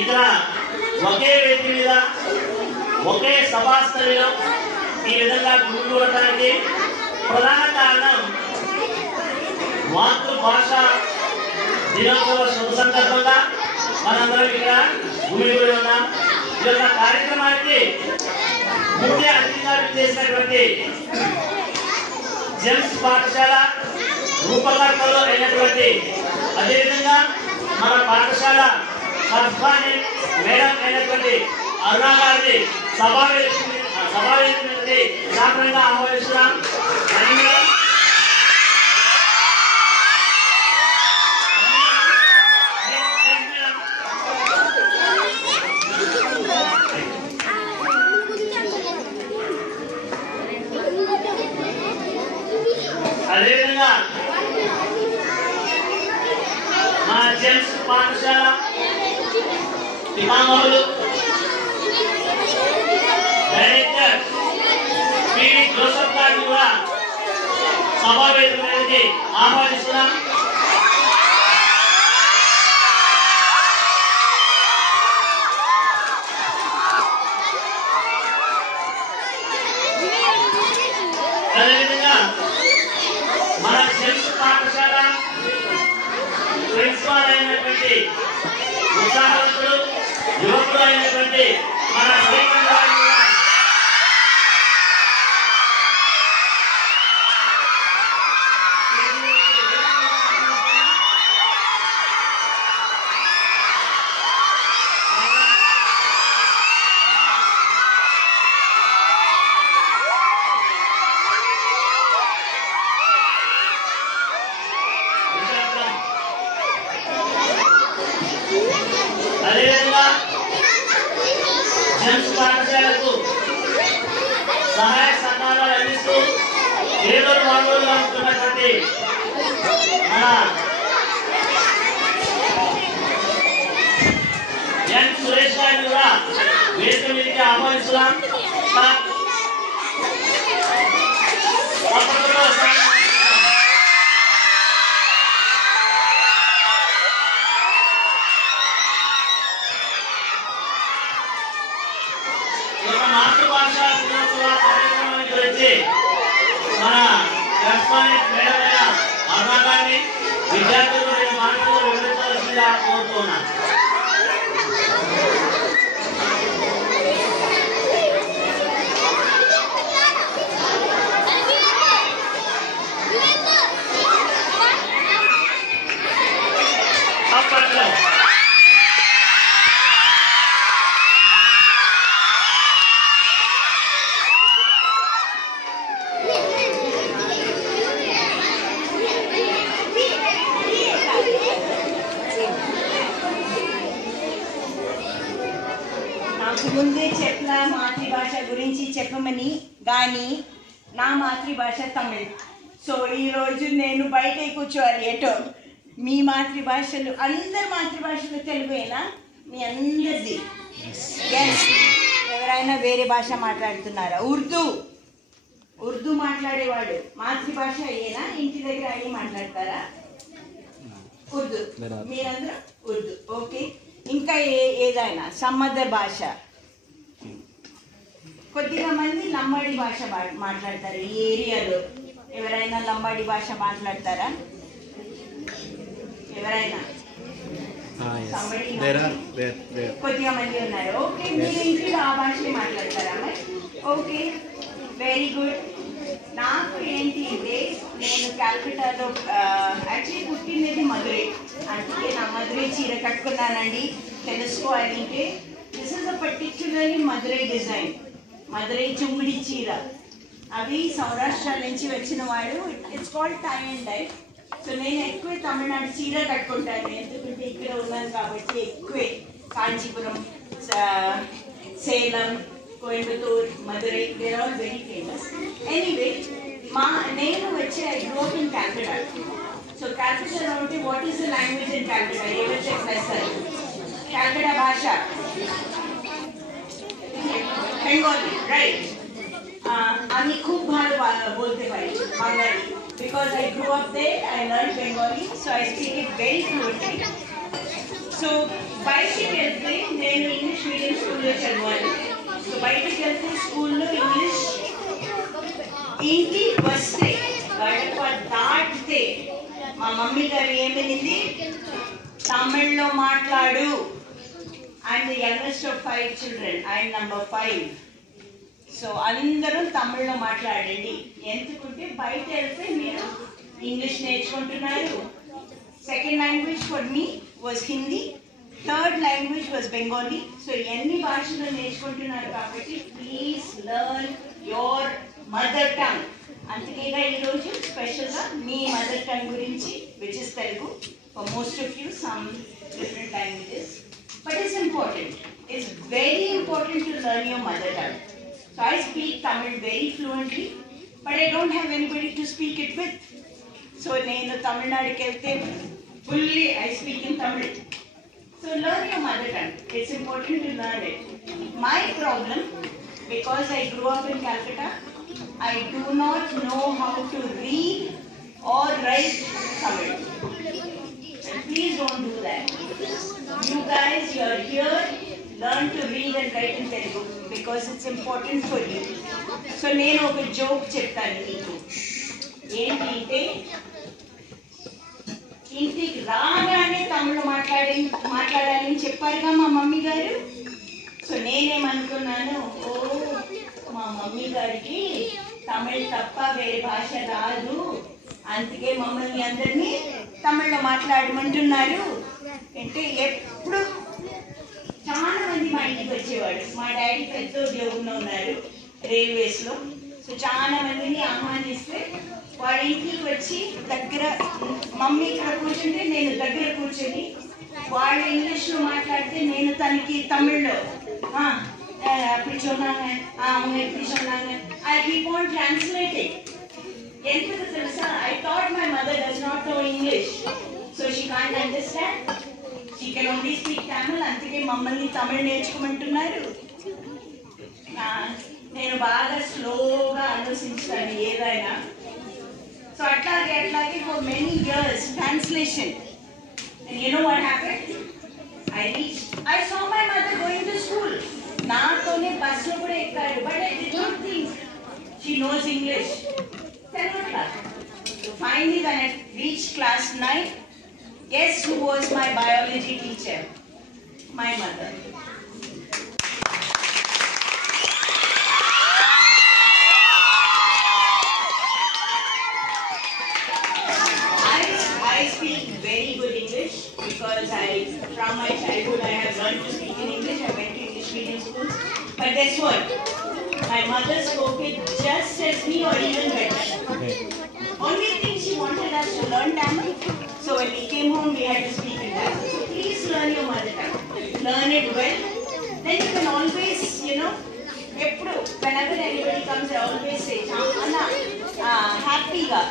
ఇక్కడ ఒకే వ్యక్తి మీద ఒకే సభాస్థలిలో ఈ విధంగా గుమిగూడటానికి ప్రధాన కారణం మాతృభాష దినోత్సవ శుభ సందర్భంగా మనందరం ఇక్కడ గుమిగూడి ఉన్నాం. ఈ యొక్క కార్యక్రమానికి ముఖ్య అతిథిగా చేసినటువంటి జెమ్స్ పాఠశాల రూపకర్తలు అయినటువంటి అదేవిధంగా మన పాఠశాల కరస్పాండెంట్ మేడం అయినటువంటి అరుణ గారిని సభావేదికకి సాధారణంగా ఆహ్వానిస్తున్నాం. అదేవిధంగా మా జెమ్స్ పాఠశాల పితామహులు డైరెక్టర్ పిడి జోసఫ్ గారిని కూడా సభావేదిక మీదకి ఆహ్వానిస్తున్నాం. అదేవిధంగా మన జెమ్స్ పాఠశాల ప్రిన్సిపాల్ అయినటువంటి ఉత్సాహవంతుడు యువకుడు అయినటువంటి మన శ్రీకాంత్ గారిని అదేవిధంగా జెమ్స్ పాఠశాలకు సహాయ సహకారాలు అందిస్తూ ఏలూరు వాడూరులో ఉంటున్నటువంటి మన ఎన్ సురేష్ గారిని కూడా వేదిక మీదకి ఆహ్వానిస్తున్నాం. మాతృభాష దినోత్సవ కార్యక్రమాన్ని గురించి మన కరస్పాండెంట్ మేడం అయిన అరుణ గారిని విద్యార్థులు మాటలు వివరించాల్సిందిగా కోరుతున్నాను. ముందే చెప్పిన మాతృభాష గురించి చెప్పమని, కానీ నా మాతృభాష తమిళ్. సో ఈరోజు నేను బయటే కూర్చోవాలి ఎటో. మీ మాతృభాషలు అందరి మాతృభాషలు తెలుగేనా? మీ అందరిది? ఎవరైనా వేరే భాష మాట్లాడుతున్నారా? ఉర్దూ మాట్లాడేవాడు మాతృభాష అయ్యేనా? ఇంటి దగ్గర అయ్యి మాట్లాడతారా? ఉర్దూ. మీరందరూ ఉర్దూ. ఓకే. ఇంకా ఏదైనా సంబంధ భాష? కొద్దిగా మంది లంబాడి భాష మాట్లాడతారు ఈ ఏరియాలో. ఎవరైనా లంబాడి భాష మాట్లాడతారా? ఎవరైనా? కొద్దిగా మంది ఉన్నారు. ఓకే. మీరు ఇంట్లో ఆ భాషే మాట్లాడతారా మరి? Okay, very good. నాకు ఏంటి అంటే, నేను కాల్కటాలో యాక్చువల్లీ పుట్టినది మధురై, అందుకే నా మధురై చీర కట్టుకున్నానండి. తెలుసుకోవాలంటే this is a particularly Madurai design, Madurai చుమ్మిడి చీర. అవి సౌరాష్ట్ర నుంచి వచ్చిన వాడు. It's called tie and dye. So నేను ఎక్కువ తమిళనాడు చీర కట్టుకుంటాను, ఎందుకంటే ఇక్కడ ఉన్నాను కాబట్టి. ఎక్కువే Kanchipuram, Salem, Coimbatore, Madurai, they're all very famous. Anyway, నేను వచ్చి I grow up in Calcutta. So Calcutta ఉంటే what is the language in Calcutta? ఎవరు చెప్పేస్తారు? కాల్కటా భాష బెంగాలీ, రైట్? আমি খুব ভালো বলতে পারি বাঙালি, because I grew up there, I learned Bengali, so I speak it very fluently. So basically చదివాను. సో బయటకు వెళ్తే స్కూల్లో ఇంగ్లీష్, ఇంటికి వస్తే గడప దాటితే మా మమ్మీ గారు ఏమనింది, తమిళ్లో మాట్లాడు. I'm the youngest of 5 children. I'm number 5. So అందరూ తమిళ్లో మాట్లాడండి. ఎందుకంటే బయట వెళ్తే మీరు ఇంగ్లీష్ నేర్చుకుంటున్నారు. Second language for me was Hindi, third language was Bengali. So ఎన్ని భాషలు నేర్చుకుంటున్నారు కాబట్టి please learn your mother tongue. అందుకేగా ఈరోజు స్పెషల్గా మీ మదర్ టంగ్ గురించి, which is Telugu. For most of you some different languages, but it's important. It's very important to learn your mother tongue. So I speak Tamil very fluently, but I don't have anybody to speak it with. So nenu Tamil Nadu kelte fully I speak in Tamil. So learn your mother tongue. It's important to learn it. My problem, because I grew up in Calcutta, I do not know how to read or write Tamil. And please don't do that. You guys, you are here. Learn to read and write in Telugu because it's important for you. So నేను ఒక joke చెప్తాను మీకు. ఏంటంటే ఇంటికి రాగానే తమిళ మాట్లాడాలని చెప్పారుగా మా మమ్మీ గారు. సో నేనేమనుకున్నాను, ఓ మా మమ్మీ గారికి తమిళ్ తప్ప వేరే భాష రాదు, అందుకే మమ్మల్ని అందరినీ తమిళ్లో మాట్లాడమంటున్నారు. అంటే ఎప్పుడు చాలా మంది మా ఇంటికి వచ్చేవాడు. మా డాడీ పెద్ద ఉద్యోగంలో ఉన్నారు రైల్వేస్లో. సో చాలా మందిని ఆహ్వానిస్తే వాళ్ళ ఇంటికి వచ్చి దగ్గర, మమ్మీ ఇక్కడ కూర్చుంటే నేను దగ్గర కూర్చొని వాళ్ళు ఇంగ్లీష్లో మాట్లాడితే నేను తనకి తమిళ్లో అప్పుడు சொன்னாங்க அவங்க எப்படி சொன்னாங்க, I keep on translating. ఎందుకు తెలుసా, I thought my mother does not know English, so she can't understand. She can only speak Tamil. అందుకే మమ్మల్ని తమిళ్ నేర్చుకోమంటున్నారు. నేను బాగా స్లోగా ఆలోచించాను ఏదైనా. సో అట్లాగే for many years translation. And you know what happened? I saw my mother going to school. నాతోనే బస్సులో కూడా ఎక్కారు. But I did not think she knows English. So finally when I reached class 9, guess who was my biology teacher? My mother. I speak very good English because from my childhood I have learned to speak in English. I went to English medium schools. But guess what? My mother spoke it just as me or even better. Only thing she wanted us to learn Tamil. So when we came home, we had to speak in Tamil. So please learn your mother tongue. Learn it well. Then you can always, whenever anybody comes, I always say, Anna, happy ga.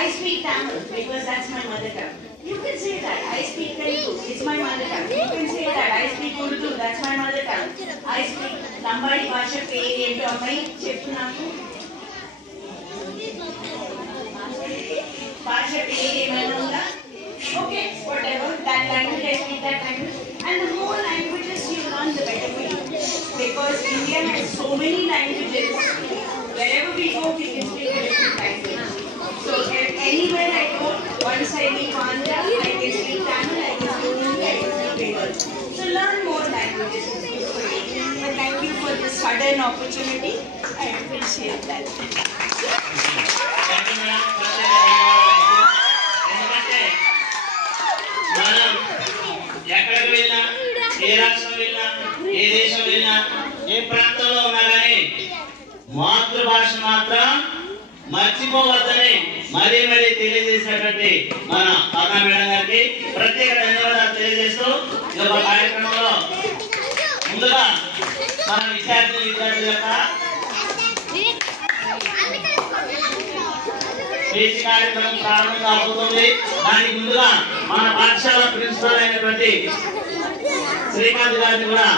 I speak Tamil because that's my mother tongue. You can say that. I speak Telugu. It's my mother tongue. You can say that. I speak Urdu. That's my mother tongue. I speak Lambadi Bhasha పేరు ఏంటో అమ్మాయి చెప్పు నాకు. భాష పేరు ఏమైనా ఉందా? Okay, whatever. That language, I speak that language. And the more languages you learn, the better for you. Because India has so many languages. Wherever we go, we can speak a different language. So anywhere I go, once I leave Andhra, I can speak Tamil, I can speak Hindi, I can speak Bengali. So learn more languages. But thank you for this sudden opportunity. I appreciate that. ఎక్కడికి వెళ్ళినా, ఏ రాష్ట్రం వెళ్ళినా, ఏ దేశం వెళ్ళినా, ఏ ప్రాంతంలో ఉన్నా కానీ మాతృభాష మాత్రం మర్చిపోవద్దని మరీ తెలియజేసినటువంటి మన పద్మా మేడం గారికి ప్రత్యేక ధన్యవాదాలు తెలియజేస్తూ ఈ యొక్క కార్యక్రమంలో ముందుగా మన విద్యార్థుల యొక్క స్పీచ్ కార్యక్రమం ప్రారంభం కాబోతుంది. దానికి ముందుగా మన పాఠశాల ప్రిన్సిపల్ అయినటువంటి శ్రీకాంత్ గారిని కూడా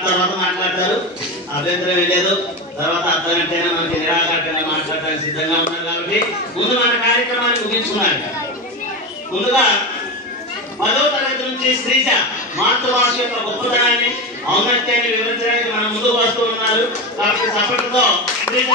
తర్వాత మాట్లాడతారు. అభ్యంతరం లేదు. తర్వాత అర్థగంటైనా మనకి నిరాకరణ మాట్లాడటానికి సిద్ధంగా ఉన్నారు కాబట్టి ముందు మన కార్యక్రమాన్ని ముగించుకున్నారు. ముందుగా శ్రీమతి శ్రీజ మాతృభాష యొక్క గొప్పతనాన్ని ఔన్నత్యాన్ని వివరించడానికి మన ముందుకు వస్తూ ఉన్నారు. కాబట్టి సపోర్ట్తో శ్రీజ